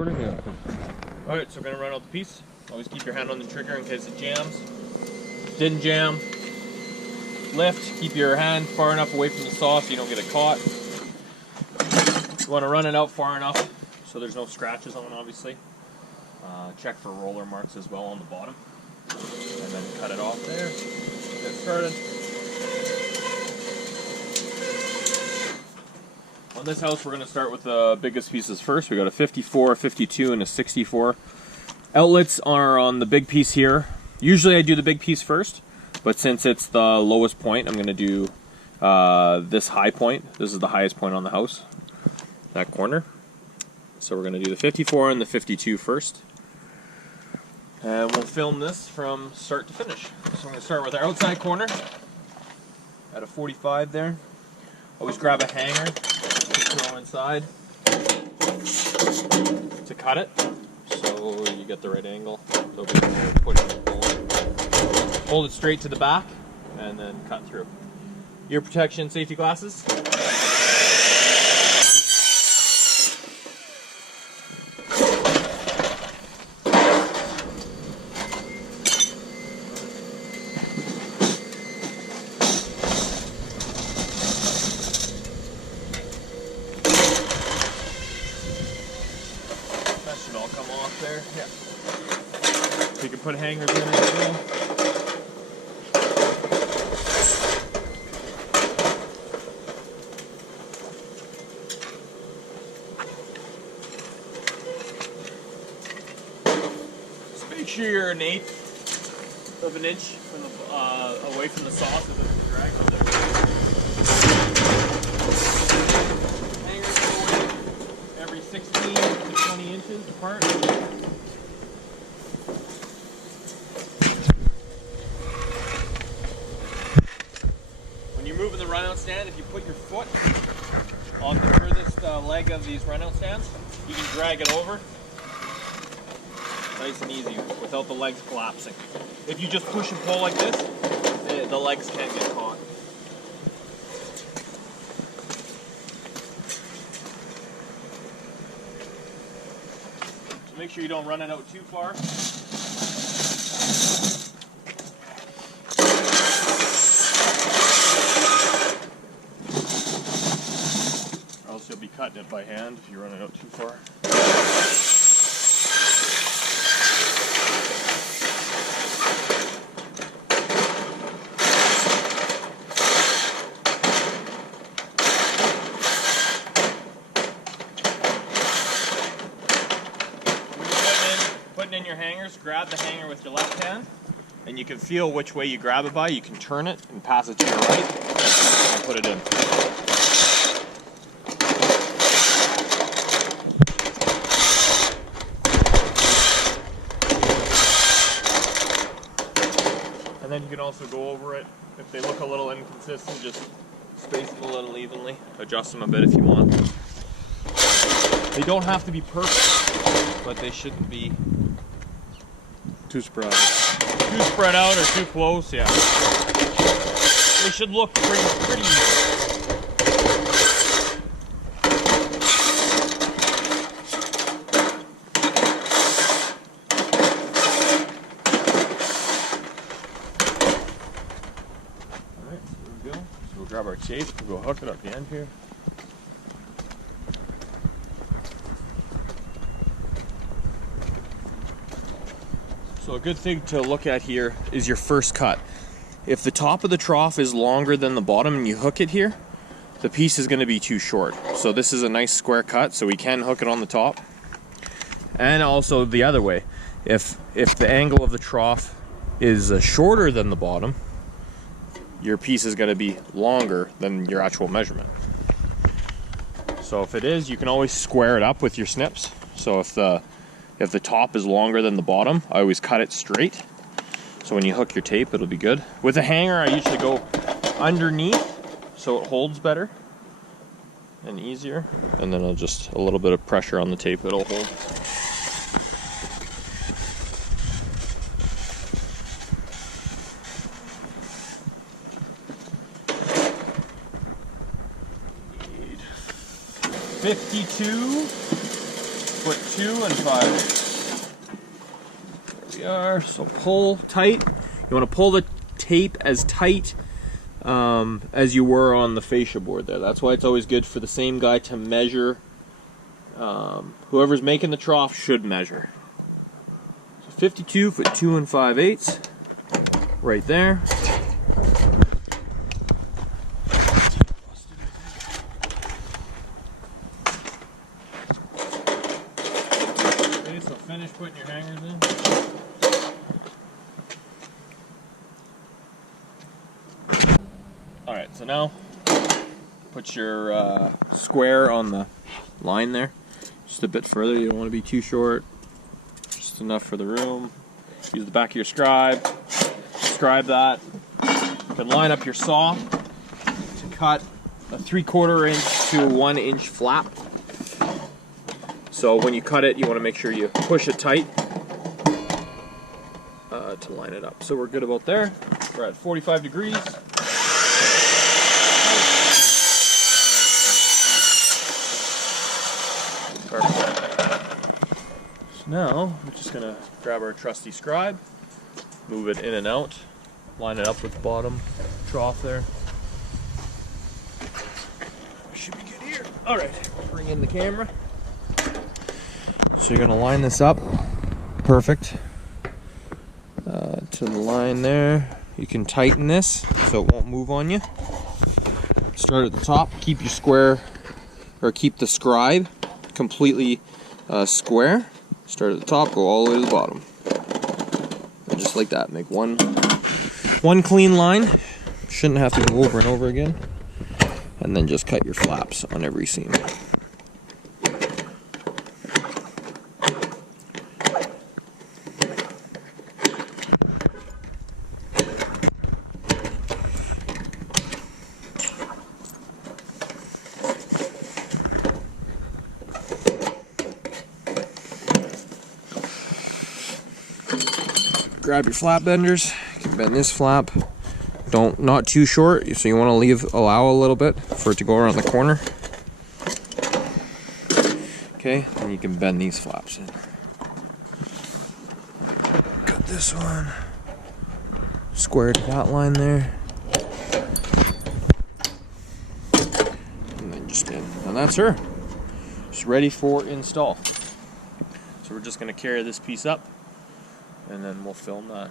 recording? Yeah. Alright, so we're gonna run out the piece. Always keep your hand on the trigger in case it jams. Didn't jam. Lift, keep your hand far enough away from the saw so you don't get it caught. You want to run it out far enough so there's no scratches on it, obviously. Check for roller marks as well on the bottom. And then cut it off there. Get started. On this house, we're going to start with the biggest pieces first. We got a 54, a 52, and a 64. Outlets are on the big piece here. Usually I do the big piece first, but since it's the lowest point, I'm going to do this high point. This is the highest point on the house, that corner. So we're going to do the 54 and the 52 first. And we'll film this from start to finish. So I'm going to start with our outside corner at a 45 there. Always grab a hanger to throw inside to cut it so you get the right angle. So we can push and pull. Hold it straight to the back and then cut through. Ear protection, safety glasses. That should all come off there. Yeah. So you can put hangers in it as well. Make sure you're an eighth of an inch from the, away from the saw so that the drag on there. Hangers go away every 16 to 20 inches apart. When you're moving the run-out stand, if you put your foot on the furthest leg of these run-out stands, you can drag it over. Nice and easy, without the legs collapsing. If you just push and pull like this, the legs can't get caught. So make sure you don't run it out too far. Or else you'll be cutting it by hand if you run it out too far. In your hangers, grab the hanger with your left hand, and you can feel which way you grab it by. You can turn it and pass it to your right and put it in. And then you can also go over it. If they look a little inconsistent, just space them a little evenly. Adjust them a bit if you want. They don't have to be perfect, but they shouldn't be Too spread out. too spread out or too close, yeah. They should look pretty Alright, so there we go. So we'll grab our tape, we'll go hook it up the end here. So a good thing to look at here is your first cut. If the top of the trough is longer than the bottom and you hook it here, the piece is going to be too short. So this is a nice square cut, so we can hook it on the top. And also the other way, if the angle of the trough is shorter than the bottom, your piece is going to be longer than your actual measurement. So if it is, you can always square it up with your snips. So if the top is longer than the bottom, I always cut it straight. So when you hook your tape, it'll be good. With a hanger, I usually go underneath so it holds better and easier. And then I'll just a little bit of pressure on the tape, it'll hold. Need 52 2 and 5/8. There we are. So pull tight. You want to pull the tape as tight as you were on the fascia board there. That's why it's always good for the same guy to measure. Whoever's making the trough should measure. So 52 for 2 and 5/8, right there. Okay, so finish putting your hangers in. Alright, so now put your square on the line there. Just a bit further, you don't want to be too short. Just enough for the room. Use the back of your scribe. Scribe that. You can line up your saw to cut a 3/4 inch to 1 inch flap. So when you cut it, you want to make sure you push it tight to line it up. So we're good about there. We're at 45 degrees. Now, we're just going to grab our trusty scribe, move it in and out, line it up with the bottom trough there. Should be good here. Alright, bring in the camera. So you're going to line this up, perfect, to the line there. You can tighten this so it won't move on you. Start at the top, keep your square, or keep the scribe completely square. Start at the top, go all the way to the bottom. And just like that, make one clean line. Shouldn't have to go over and over again. And then just cut your flaps on every seam. Grab your flap benders. You can bend this flap. Not too short, so you want to allow a little bit for it to go around the corner. Okay, and you can bend these flaps in. Cut this one. Square to that line there. And then just in. And that's her. She's ready for install. So we're just going to carry this piece up, and then we'll film that.